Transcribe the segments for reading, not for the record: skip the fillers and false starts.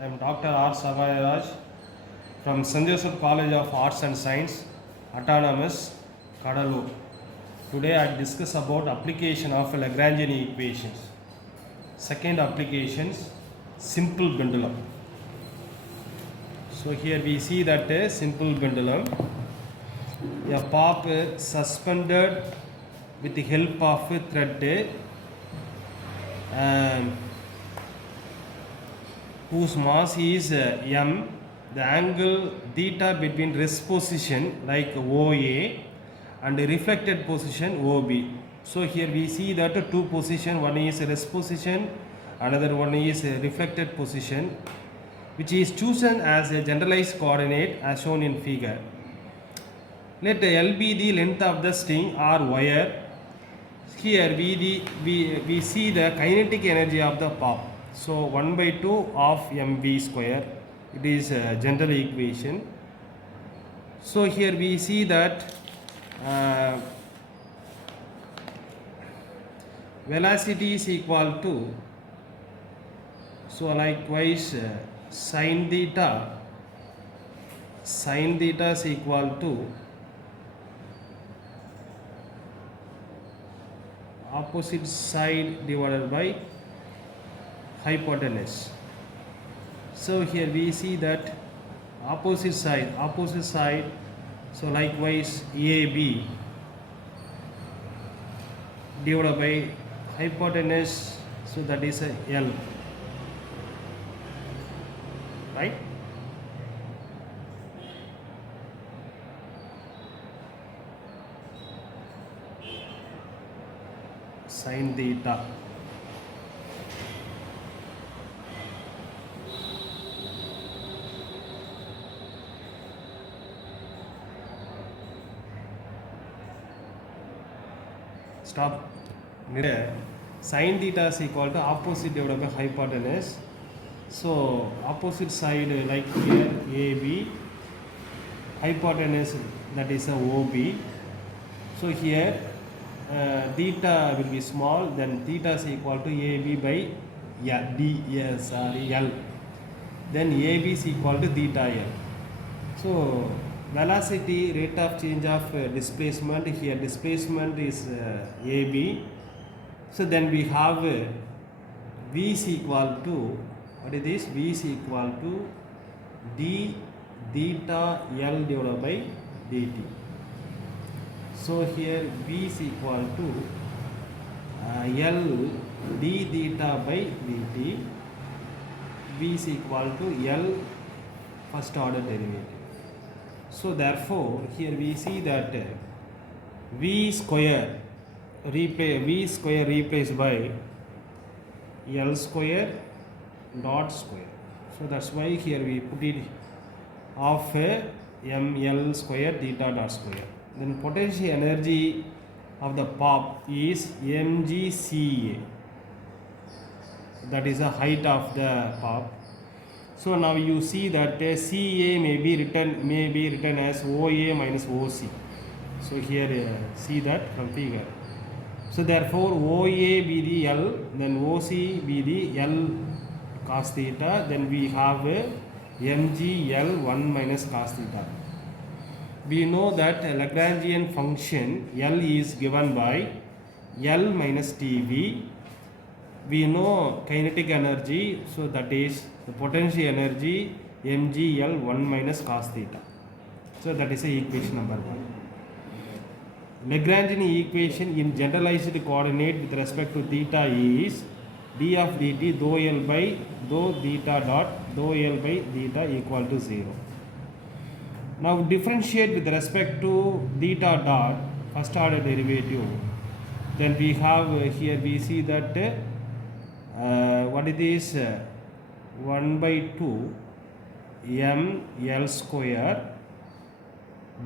I am Dr. R.Sagayaraj from St.Joseph College of Arts and Science, Autonomous, Cuddalore. Today I discuss about application of Lagrangian equations. Second applications, simple pendulum. So here we see that a simple pendulum, a pop suspended with the help of a thread whose mass is m. The angle theta between rest position like OA and reflected position OB. So here we see that two position, one is rest position, another one is reflected position, which is chosen as a generalized coordinate as shown in figure. Let L be the length of the string or wire. Here we see the kinetic energy of the pop. So 1 by 2 of mv square, it is a general equation. So here we see that velocity is equal to, so likewise sin theta is equal to opposite side divided by hypotenuse. So here we see that opposite side, so likewise AB divided by hypotenuse, so that is a L, right? Sin theta. Stop. Sin theta is equal to opposite divided by hypotenuse. So opposite side like here AB, hypotenuse that is a OB. So here theta will be small, then theta is equal to AB by L. Then AB is equal to theta L. So velocity, rate of change of displacement, here displacement is AB. So then we have V is equal to, what is this? V is equal to d theta L divided by dt. So here V is equal to L d theta by dt. V is equal to L first order derivative. So therefore here we see that V square replaced by L square dot square. So that's why here we put it of ml square theta dot square. Then potential energy of the pop is mgCA, that is the height of the pop. So now you see that CA may be written as OA minus OC. So here see that from figure. So therefore OA be the L, then OC be the L cos theta, then we have mgL 1 minus cos theta. We know that Lagrangian function L is given by L minus TV. We know kinetic energy, so that is the potential energy mgL 1 minus cos theta. So that is the equation number 1. Lagrangian equation in generalized coordinate with respect to theta is d of dt dou L by dou theta dot dou L by theta equal to 0. Now differentiate with respect to theta dot first order derivative. Then we have here we see that what it is 1 by 2 m L square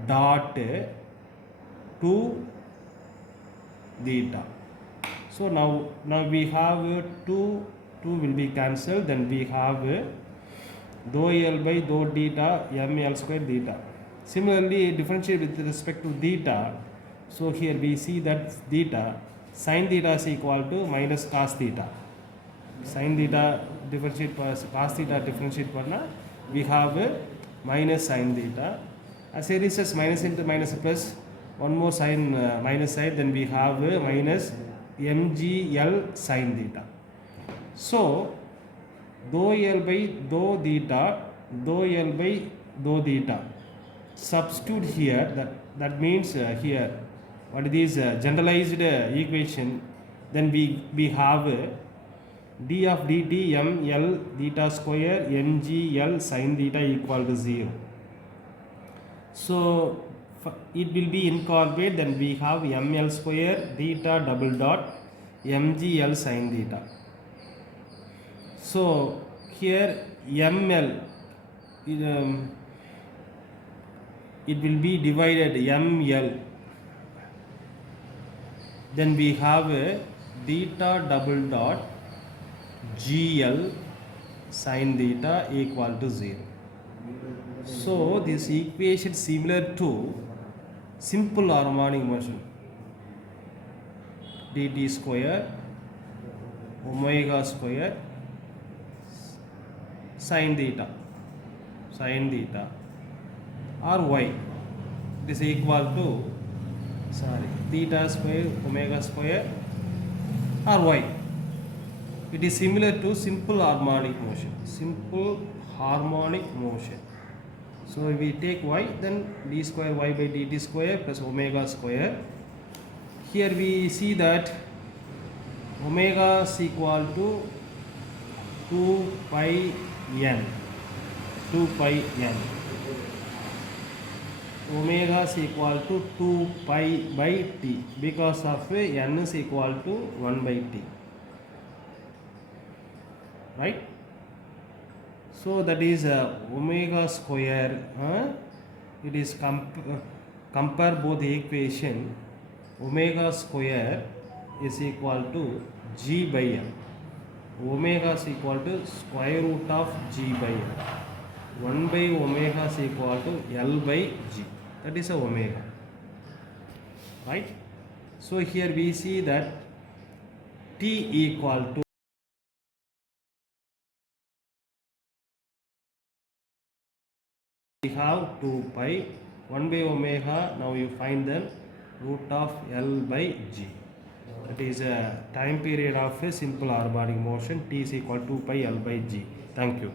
dot 2 theta. So now we have 2 will be cancelled, then we have dou L by dou theta m L square theta. Similarly differentiate with respect to theta. So here we see that theta, sin theta is equal to minus cos theta. Sin theta differentiate cos theta differentiate panna, we have minus sin theta. As series as minus into minus plus, one more sign minus side, then we have minus mgl sin theta. So dou L by dou theta, dou L by dou theta. Substitute here, that means here what it is generalized equation, then we have d of dt ml theta square mgl sin theta equal to 0. So it will be incorporate, then we have ml square theta double dot mgl sin theta. So here ml it will be divided ml, then we have a theta double dot gl sin theta equal to 0. So this equation similar to simple harmonic motion, dt square omega square sin theta or y, it is equal to theta square omega square or y. It is similar to simple harmonic motion. So if we take y, then d square y by dt square plus omega square. Here we see that omega is equal to 2 pi n. Omega is equal to 2 pi by t because of n is equal to 1 by t. Right? So that is omega square. It is compare both the equation. Omega square is equal to g by m. Omega is equal to square root of g by m. 1 by omega is equal to L by g. That is a omega. Right? So here we see that t equal to we have 2 pi 1 by omega. Now you find the root of L by g. That is a time period of a simple harmonic motion. T is equal to 2 pi L by g. Thank you.